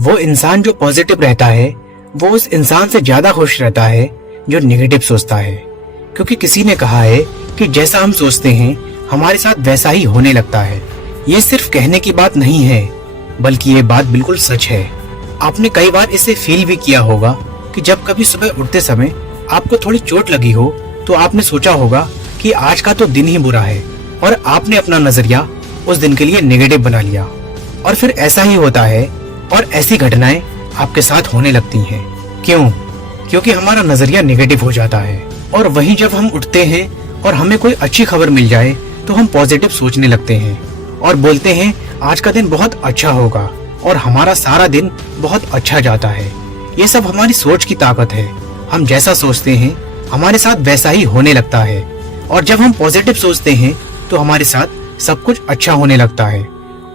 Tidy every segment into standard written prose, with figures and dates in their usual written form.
वो इंसान जो पॉजिटिव रहता है वो उस इंसान से ज्यादा खुश रहता है जो नेगेटिव सोचता है, क्योंकि किसी ने कहा है कि जैसा हम सोचते हैं हमारे साथ वैसा ही होने लगता है। ये सिर्फ कहने की बात नहीं है, बल्कि ये बात बिल्कुल सच है। आपने कई बार इसे फील भी किया होगा कि जब कभी सुबह उठते समय आपको थोड़ी चोट लगी हो तो आपने सोचा होगा कि आज का तो दिन ही बुरा है और आपने अपना नजरिया उस दिन के लिए नेगेटिव बना लिया। और फिर ऐसा ही होता है और ऐसी घटनाएं आपके साथ होने लगती हैं। क्यों? क्योंकि हमारा नजरिया नेगेटिव हो जाता है। और वहीं जब हम उठते हैं और हमें कोई अच्छी खबर मिल जाए तो हम पॉजिटिव सोचने लगते हैं और बोलते हैं आज का दिन बहुत अच्छा होगा और हमारा सारा दिन बहुत अच्छा जाता है। ये सब हमारी सोच की ताकत है। हम जैसा सोचते हैं हमारे साथ वैसा ही होने लगता है। और जब हम पॉजिटिव सोचते हैं तो हमारे साथ सब कुछ अच्छा होने लगता है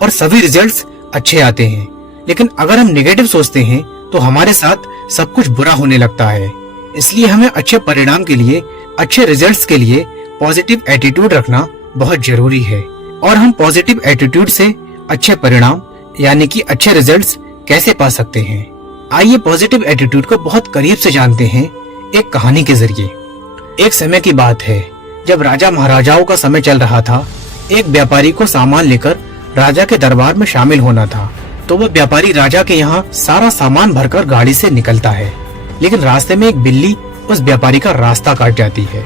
और सभी रिजल्ट्स अच्छे आते हैं। लेकिन अगर हम नेगेटिव सोचते हैं तो हमारे साथ सब कुछ बुरा होने लगता है। इसलिए हमें अच्छे परिणाम के लिए, अच्छे रिजल्ट्स के लिए पॉजिटिव एटीट्यूड रखना बहुत जरूरी है। और हम पॉजिटिव एटीट्यूड से अच्छे परिणाम यानी कि अच्छे रिजल्ट्स कैसे पा सकते हैं, आइए पॉजिटिव एटीट्यूड को बहुत करीब से जानते हैं एक कहानी के जरिए। एक समय की बात है जब राजा महाराजाओं का समय चल रहा था। एक व्यापारी को सामान लेकर राजा के दरबार में शामिल होना था, तो वह व्यापारी राजा के यहाँ सारा सामान भरकर गाड़ी से निकलता है। लेकिन रास्ते में एक बिल्ली उस व्यापारी का रास्ता काट जाती है।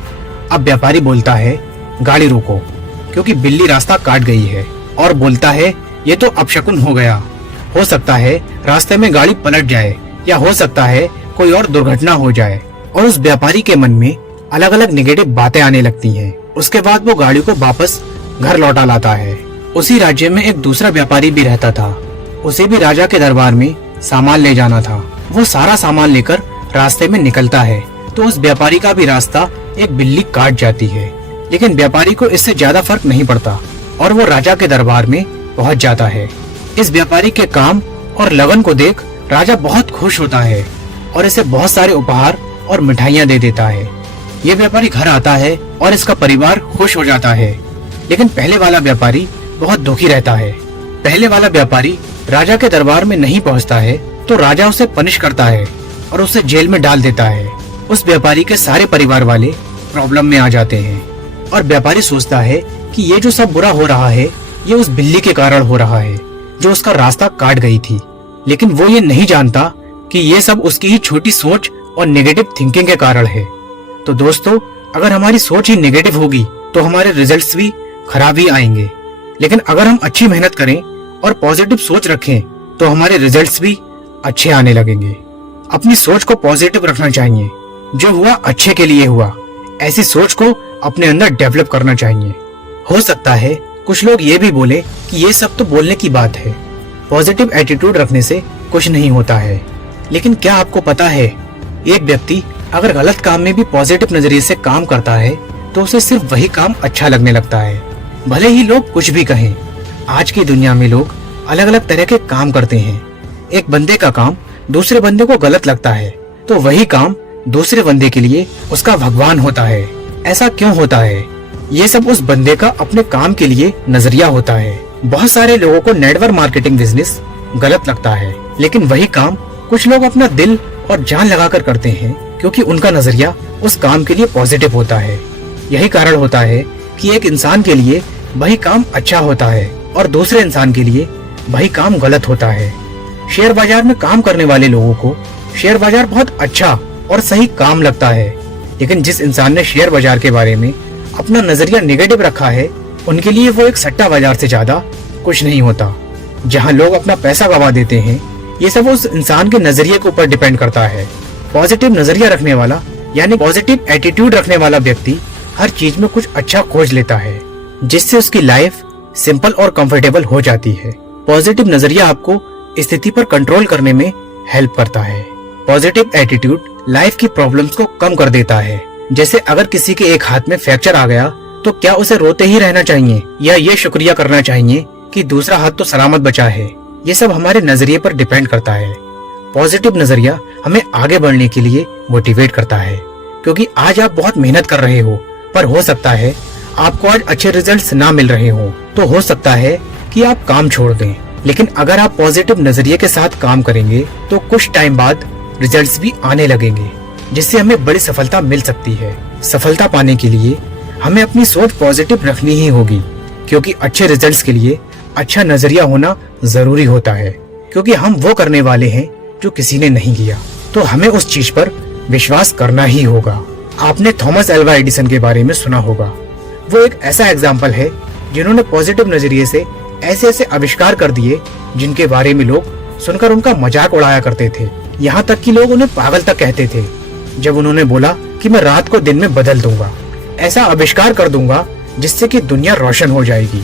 अब व्यापारी बोलता है गाड़ी रोको, क्योंकि बिल्ली रास्ता काट गई है, और बोलता है ये तो अपशकुन हो गया। हो सकता है रास्ते में गाड़ी पलट जाए या हो सकता है कोई और दुर्घटना हो जाए। और उस व्यापारी के मन में अलग अलग नेगेटिव बातें आने लगती हैं। उसके बाद वो गाड़ी को वापस घर लौटा लाता है। उसी राज्य में एक दूसरा व्यापारी भी रहता था। उसे भी राजा के दरबार में सामान ले जाना था। वो सारा सामान लेकर रास्ते में निकलता है तो उस व्यापारी का भी रास्ता एक बिल्ली काट जाती है। लेकिन व्यापारी को इससे ज्यादा फर्क नहीं पड़ता और वो राजा के दरबार में पहुंच जाता है। इस व्यापारी के काम और लगन को देख राजा बहुत खुश होता है और इसे बहुत सारे उपहार और मिठाइयाँ दे देता है। ये व्यापारी घर आता है और इसका परिवार खुश हो जाता है। लेकिन पहले वाला व्यापारी बहुत दुखी रहता है। पहले वाला व्यापारी राजा के दरबार में नहीं पहुंचता है तो राजा उसे पनिश करता है और उसे जेल में डाल देता है। उस व्यापारी के सारे परिवार वाले प्रॉब्लम में आ जाते हैं और व्यापारी सोचता है कि ये जो सब बुरा हो रहा है ये उस बिल्ली के कारण हो रहा है जो उसका रास्ता काट गई थी। लेकिन वो ये नहीं जानता कि ये सब उसकी ही छोटी सोच और नेगेटिव थिंकिंग के कारण है। तो दोस्तों, अगर हमारी सोच ही नेगेटिव होगी तो हमारे रिजल्ट्स भी खराब ही आएंगे। लेकिन अगर हम अच्छी मेहनत करें और पॉजिटिव सोच रखें तो हमारे रिजल्ट्स भी अच्छे आने लगेंगे। अपनी सोच को पॉजिटिव रखना चाहिए। जो हुआ अच्छे के लिए हुआ, ऐसी सोच को अपने अंदर डेवलप करना चाहिए। हो सकता है कुछ लोग ये भी बोले कि ये सब तो बोलने की बात है, पॉजिटिव एटीट्यूड रखने से कुछ नहीं होता है। लेकिन क्या आपको पता है, एक व्यक्ति अगर गलत काम में भी पॉजिटिव नजरिए से काम करता है तो उसे सिर्फ वही काम अच्छा लगने लगता है, भले ही लोग कुछ भी कहें। आज की दुनिया में लोग अलग अलग तरह के काम करते हैं। एक बंदे का काम दूसरे बंदे को गलत लगता है तो वही काम दूसरे बंदे के लिए उसका भगवान होता है। ऐसा क्यों होता है? ये सब उस बंदे का अपने काम के लिए नजरिया होता है। बहुत सारे लोगों को नेटवर्क मार्केटिंग बिजनेस गलत लगता है, लेकिन वही काम कुछ लोग अपना दिल और जान लगाकर करते हैं क्योंकि उनका नजरिया उस काम के लिए पॉजिटिव होता है। यही कारण होता है कि एक इंसान के लिए वही काम अच्छा होता है और दूसरे इंसान के लिए वही काम गलत होता है। शेयर बाजार में काम करने वाले लोगों को शेयर बाजार बहुत अच्छा और सही काम लगता है, लेकिन जिस इंसान ने शेयर बाजार के बारे में अपना नजरिया नेगेटिव रखा है उनके लिए वो एक सट्टा बाजार से ज्यादा कुछ नहीं होता। जहाँ लोग अपना पैसा गवा देते हैं, ये सब उस इंसान के नजरिए के ऊपर डिपेंड करता है। पॉजिटिव नजरिया रखने वाला यानी पॉजिटिव एटीट्यूड रखने वाला व्यक्ति हर चीज में कुछ अच्छा खोज लेता है, जिससे उसकी लाइफ सिंपल और कंफर्टेबल हो जाती है। पॉजिटिव नजरिया आपको स्थिति पर कंट्रोल करने में हेल्प करता है। पॉजिटिव एटीट्यूड लाइफ की प्रॉब्लम्स को कम कर देता है। जैसे अगर किसी के एक हाथ में फ्रैक्चर आ गया तो क्या उसे रोते ही रहना चाहिए या ये शुक्रिया करना चाहिए कि दूसरा हाथ तो सलामत बचा है? ये सब हमारे नजरिए पर डिपेंड करता है। पॉजिटिव नजरिया हमें आगे बढ़ने के लिए मोटिवेट करता है, क्योंकि आज आप बहुत मेहनत कर रहे हो पर हो सकता है आपको आज अच्छे रिजल्ट्स ना मिल रहे हो, तो हो सकता है कि आप काम छोड़ दें। लेकिन अगर आप पॉजिटिव नजरिए के साथ काम करेंगे तो कुछ टाइम बाद रिजल्ट्स भी आने लगेंगे, जिससे हमें बड़ी सफलता मिल सकती है। सफलता पाने के लिए हमें अपनी सोच पॉजिटिव रखनी ही होगी, क्योंकि अच्छे रिजल्ट्स के लिए अच्छा नजरिया होना जरूरी होता है, क्योंकि हम वो करने वाले हैं जो किसी ने नहीं किया, तो हमें उस चीज पर विश्वास करना ही होगा। आपने थॉमस अल्वा एडिसन के बारे में सुना होगा। वो एक ऐसा एग्जाम्पल है जिन्होंने पॉजिटिव नजरिए से ऐसे ऐसे आविष्कार कर दिए जिनके बारे में लोग सुनकर उनका मजाक उड़ाया करते थे। यहाँ तक कि लोग उन्हें पागल तक कहते थे जब उन्होंने बोला कि मैं रात को दिन में बदल दूंगा, ऐसा आविष्कार कर दूंगा जिससे कि दुनिया रोशन हो जाएगी।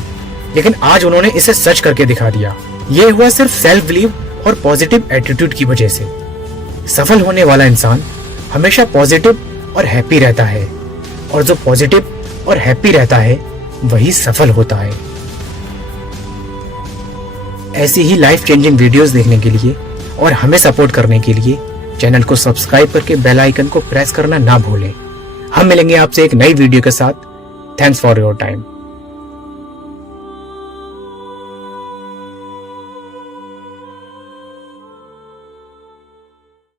लेकिन आज उन्होंने इसे सच करके दिखा दिया। ये हुआ सिर्फ सेल्फ बिलीव और पॉजिटिव एटीट्यूड की वजह से। सफल होने वाला इंसान हमेशा पॉजिटिव और हैप्पी रहता है, और जो पॉजिटिव और हैप्पी रहता है वही सफल होता है। ऐसी ही लाइफ चेंजिंग वीडियोस देखने के लिए और हमें सपोर्ट करने के लिए चैनल को सब्सक्राइब करके बेल आइकन को प्रेस करना ना भूलें। हम मिलेंगे आपसे एक नई वीडियो के साथ। Thanks for your time.